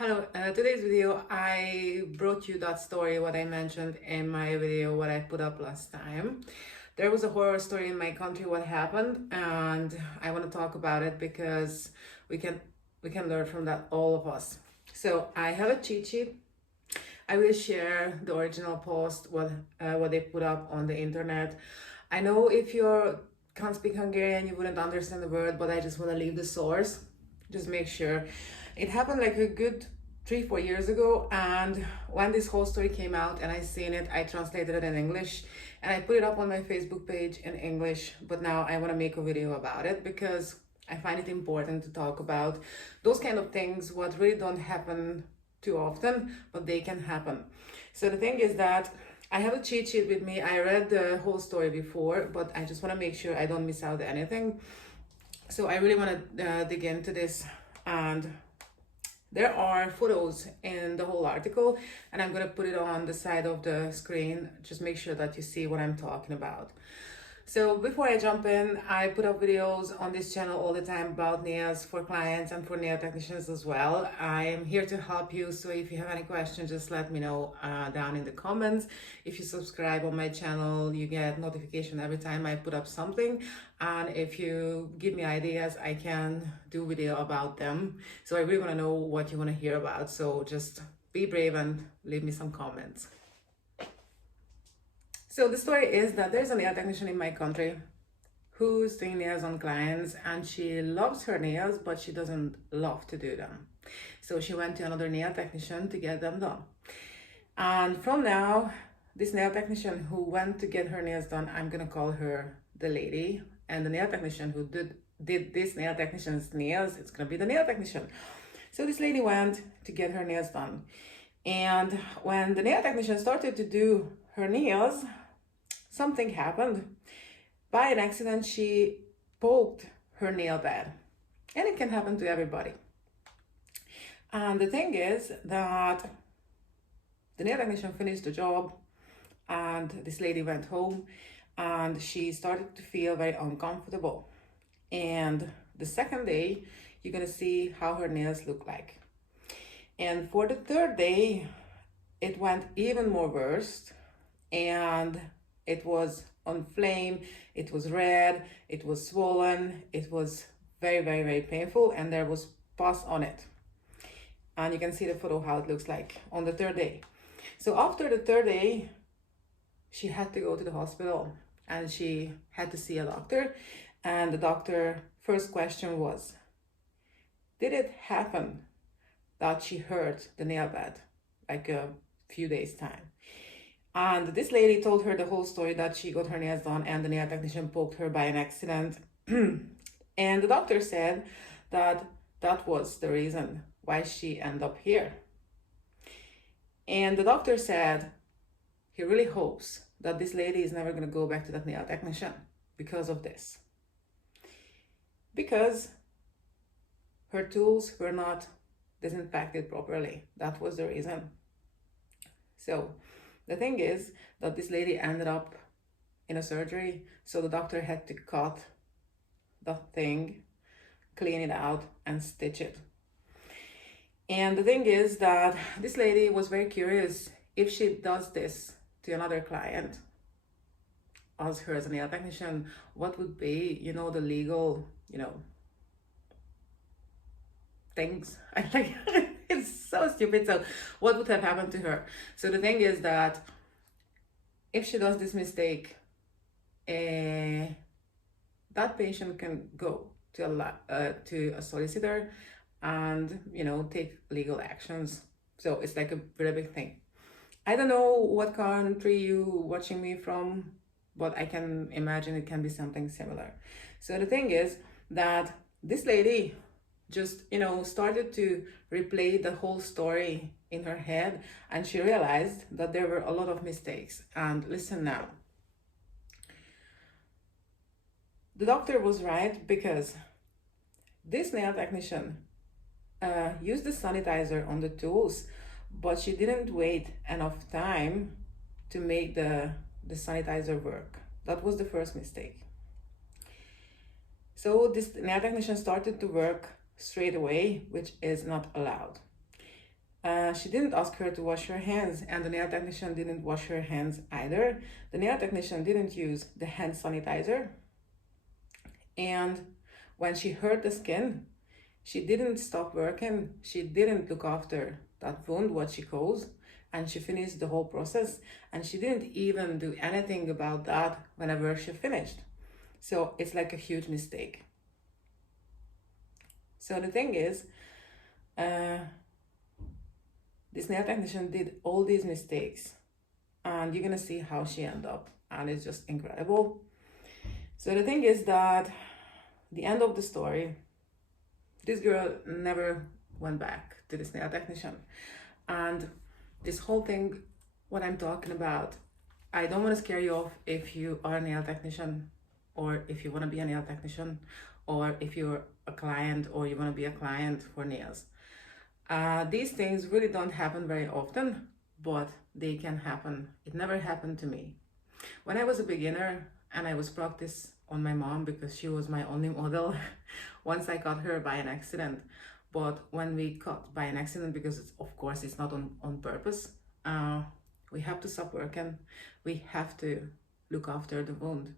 Hello, today's video I brought you that story what I mentioned in my video what I put up last time. There was a horror story in my country what happened, and I want to talk about it because we can learn from that, all of us. So I have a cheat sheet. I will share the original post what they put up on the internet. I know if you can't speak Hungarian you wouldn't understand the word, but I just want to leave the source. Just make sure. It happened like a good 3-4 years ago, and when this whole story came out and I seen it, I translated it in English and I put it up on my Facebook page in English. But now I want to make a video about it because I find it important to talk about those kind of things what really don't happen too often, but they can happen. So the thing is that I have a cheat sheet with me. I read the whole story before, but I just want to make sure I don't miss out anything. So I really want to dig into this, and there are photos in the whole article, and I'm going to put it on the side of the screen. Just make sure that you see what I'm talking about. So before I jump in, I put up videos on this channel all the time about nails for clients and for nail technicians as well. I am here to help you, so if you have any questions, just let me know down in the comments. If you subscribe on my channel, you get notification every time I put up something. And if you give me ideas, I can do video about them. So I really want to know what you want to hear about. So just be brave and leave me some comments. So the story is that there's a nail technician in my country who's doing nails on clients, and she loves her nails, but she doesn't love to do them. So she went to another nail technician to get them done. And from now, this nail technician who went to get her nails done, I'm gonna call her the lady, and the nail technician who did this nail technician's nails, it's gonna be the nail technician. So this lady went to get her nails done. And when the nail technician started to do her nails, something happened. By an accident, she poked her nail bed, and it can happen to everybody. And the thing is that the nail technician finished the job, and this lady went home, and she started to feel very uncomfortable. And the second day, you're gonna see how her nails look like. And for the third day, it went even more worse, and it was on flame, it was red, it was swollen, it was very, very, very painful, and there was pus on it. And you can see the photo how it looks like on the third day. So after the third day, she had to go to the hospital and she had to see a doctor. And the doctor first question was, did it happen that she hurt the nail bed like a few days time? And this lady told her the whole story, that she got her nails done and the nail technician poked her by an accident. And the doctor said that that was the reason why she ended up here. And the doctor said he really hopes that this lady is never going to go back to that nail technician because of this. Because her tools were not disinfected properly. That was the reason. So the thing is that this lady ended up in a surgery, so the doctor had to cut the thing, clean it out, and stitch it. And the thing is that this lady was very curious if she does this to another client, as her as a nail technician, what would be, the legal, things. I like it's so stupid. So what would have happened to her? So the thing is that if she does this mistake, that patient can go to a solicitor and take legal actions. So it's like a very big thing. I don't know what country you watching me from, but I can imagine it can be something similar. So the thing is that this lady just started to replay the whole story in her head, and she realized that there were a lot of mistakes. And listen now, the doctor was right, because this nail technician used the sanitizer on the tools, but she didn't wait enough time to make the sanitizer work. That was the first mistake. So this nail technician started to work straight away, which is not allowed. She didn't ask her to wash her hands, and the nail technician didn't wash her hands either. The nail technician didn't use the hand sanitizer. And when she hurt the skin, she didn't stop working. She didn't look after that wound, what she caused, and she finished the whole process. And she didn't even do anything about that whenever she finished. So it's like a huge mistake. So the thing is, this nail technician did all these mistakes, and you're gonna see how she ended up, and it's just incredible. So the thing is that the end of the story, this girl never went back to this nail technician. And this whole thing, what I'm talking about, I don't want to scare you off if you are a nail technician, or if you want to be a nail technician, or if you're a client or you want to be a client for nails. These things really don't happen very often, but they can happen. It never happened to me. When I was a beginner and I was practice on my mom because she was my only model, once I caught her by an accident. But when we caught by an accident, because of course it's not on purpose, we have to stop working. We have to look after the wound.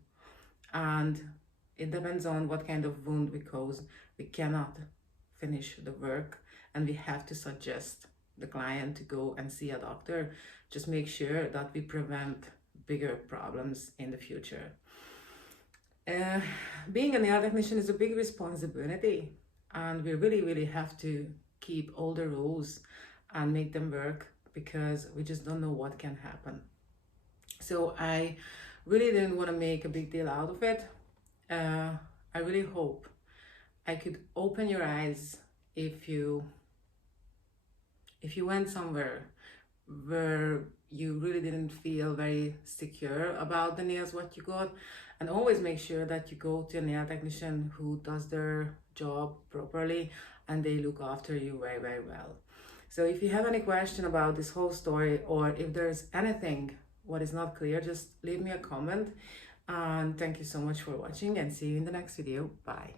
And it depends on what kind of wound we cause. We cannot finish the work, and we have to suggest the client to go and see a doctor. Just make sure that we prevent bigger problems in the future. Being a nail technician is a big responsibility, and we really have to keep all the rules and make them work, because we just don't know what can happen. So I really didn't want to make a big deal out of it. I really hope I could open your eyes if you went somewhere where you really didn't feel very secure about the nails what you got, and always make sure that you go to a nail technician who does their job properly and they look after you very well. So if you have any question about this whole story, or if there's anything what is not clear, just leave me a comment. And thank you so much for watching, and see you in the next video. Bye.